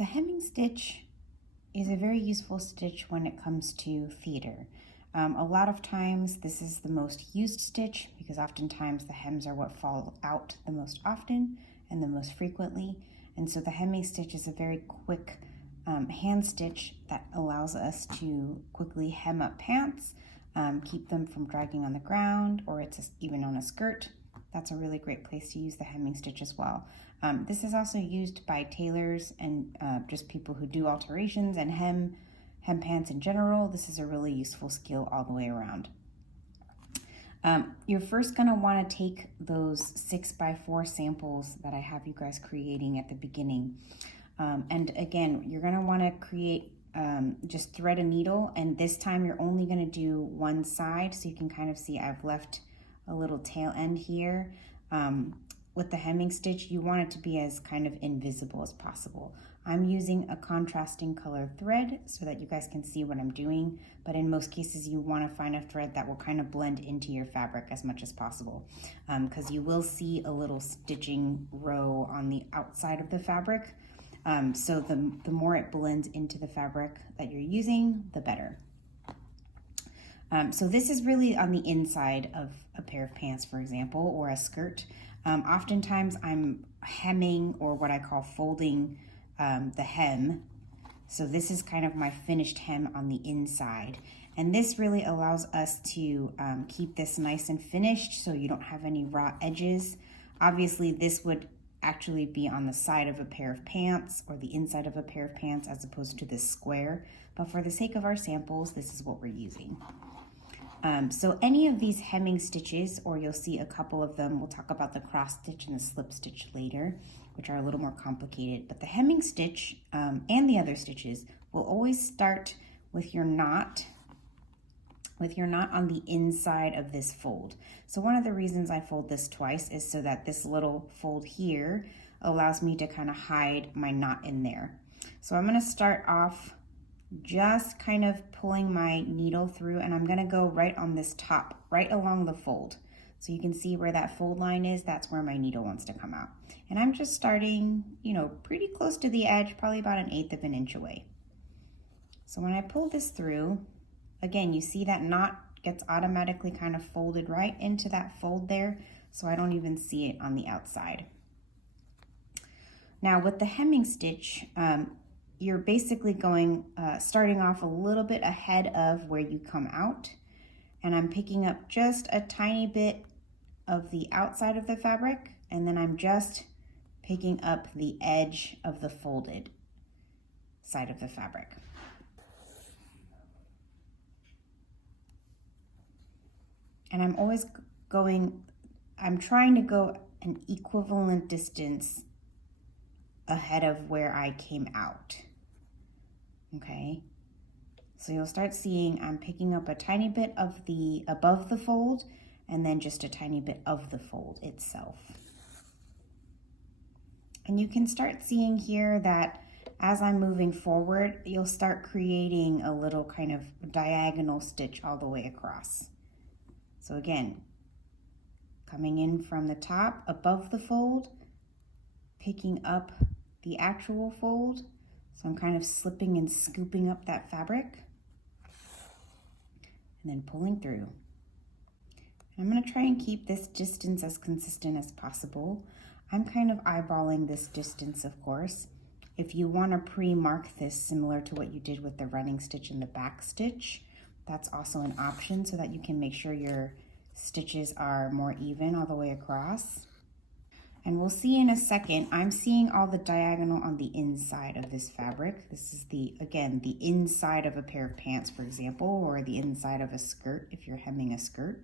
The hemming stitch is a very useful stitch when it comes to theater. A lot of times this is the most used stitch because oftentimes the hems are what fall out the most often and the most frequently. And so the hemming stitch is a very quick hand stitch that allows us to quickly hem up pants, keep them from dragging on the ground, or it's even on a skirt. That's a really great place to use the hemming stitch as well. This is also used by tailors and just people who do alterations and hem pants in general. This is a really useful skill all the way around. You're first going to want to take those 6x4 samples that I have you guys creating at the beginning. And again, you're going to want to create, just thread a needle, and this time you're only going to do one side, so you can kind of see I've left a little tail end here. With the hemming stitch, you want it to be as kind of invisible as possible. I'm using a contrasting color thread so that you guys can see what I'm doing, but in most cases you want to find a thread that will kind of blend into your fabric as much as possible, because you will see a little stitching row on the outside of the fabric. So the more it blends into the fabric that you're using, the better. So this is really on the inside of a pair of pants, for example, or a skirt. Oftentimes I'm hemming, or what I call folding, the hem. So this is kind of my finished hem on the inside. And this really allows us to keep this nice and finished so you don't have any raw edges. Obviously this would actually be on the side of a pair of pants or the inside of a pair of pants as opposed to this square. But for the sake of our samples, this is what we're using. So any of these hemming stitches, or you'll see a couple of them, we'll talk about the cross stitch and the slip stitch later, which are a little more complicated, but the hemming stitch and the other stitches will always start with your knot on the inside of this fold. So one of the reasons I fold this twice is so that this little fold here allows me to kind of hide my knot in there. So I'm going to start off just kind of pulling my needle through, and I'm going to go right on this top, right along the fold. So you can see where that fold line is, that's where my needle wants to come out. And I'm just starting, pretty close to the edge, probably about 1/8 of an inch away. So when I pull this through, again, you see that knot gets automatically kind of folded right into that fold there, so I don't even see it on the outside. Now with the hemming stitch, you're basically going, starting off a little bit ahead of where you come out, and I'm picking up just a tiny bit of the outside of the fabric, and then I'm just picking up the edge of the folded side of the fabric. And I'm always I'm trying to go an equivalent distance ahead of where I came out. Okay, so you'll start seeing I'm picking up a tiny bit of the above the fold and then just a tiny bit of the fold itself. And you can start seeing here that as I'm moving forward, you'll start creating a little kind of diagonal stitch all the way across. So again, coming in from the top above the fold, picking up the actual fold. So I'm kind of slipping and scooping up that fabric and then pulling through. I'm going to try and keep this distance as consistent as possible. I'm kind of eyeballing this distance, of course. If you want to pre-mark this similar to what you did with the running stitch and the back stitch, that's also an option so that you can make sure your stitches are more even all the way across. And we'll see in a second, I'm seeing all the diagonal on the inside of this fabric. This is again, the inside of a pair of pants, for example, or the inside of a skirt if you're hemming a skirt.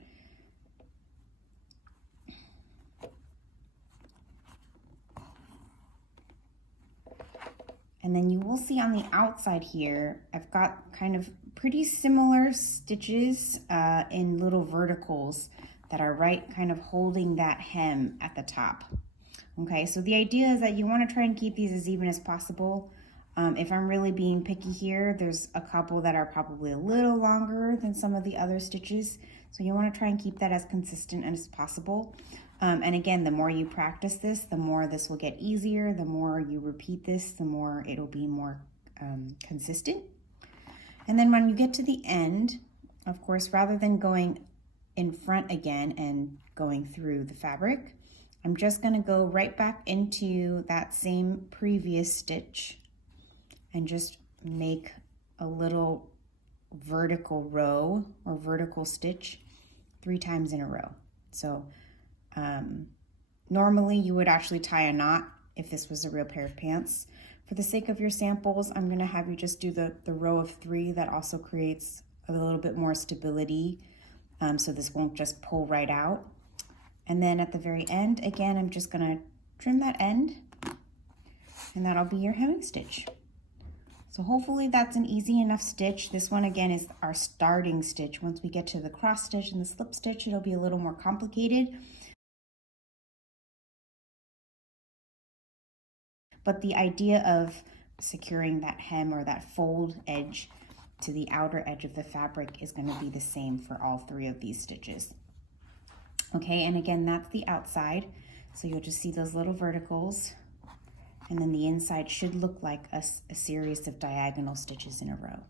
And then you will see on the outside here, I've got kind of pretty similar stitches in little verticals that are right kind of holding that hem at the top. Okay, so the idea is that you want to try and keep these as even as possible. If I'm really being picky here, there's a couple that are probably a little longer than some of the other stitches. So you want to try and keep that as consistent as possible. And again, the more you practice this, the more this will get easier. The more you repeat this, the more it'll be more consistent. And then when you get to the end, of course, rather than going in front again and going through the fabric, I'm just going to go right back into that same previous stitch and just make a little vertical row or vertical stitch 3 times in a row. So normally you would actually tie a knot if this was a real pair of pants. For the sake of your samples, I'm going to have you just do the row of 3. That also creates a little bit more stability, so this won't just pull right out. And then at the very end, again, I'm just going to trim that end, and that'll be your hemming stitch. So hopefully that's an easy enough stitch. This one again is our starting stitch. Once we get to the cross stitch and the slip stitch, it'll be a little more complicated. But the idea of securing that hem or that fold edge to the outer edge of the fabric is going to be the same for all 3 of these stitches. Okay, and again, that's the outside. So you'll just see those little verticals, and then the inside should look like a series of diagonal stitches in a row.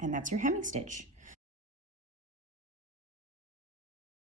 And that's your hemming stitch.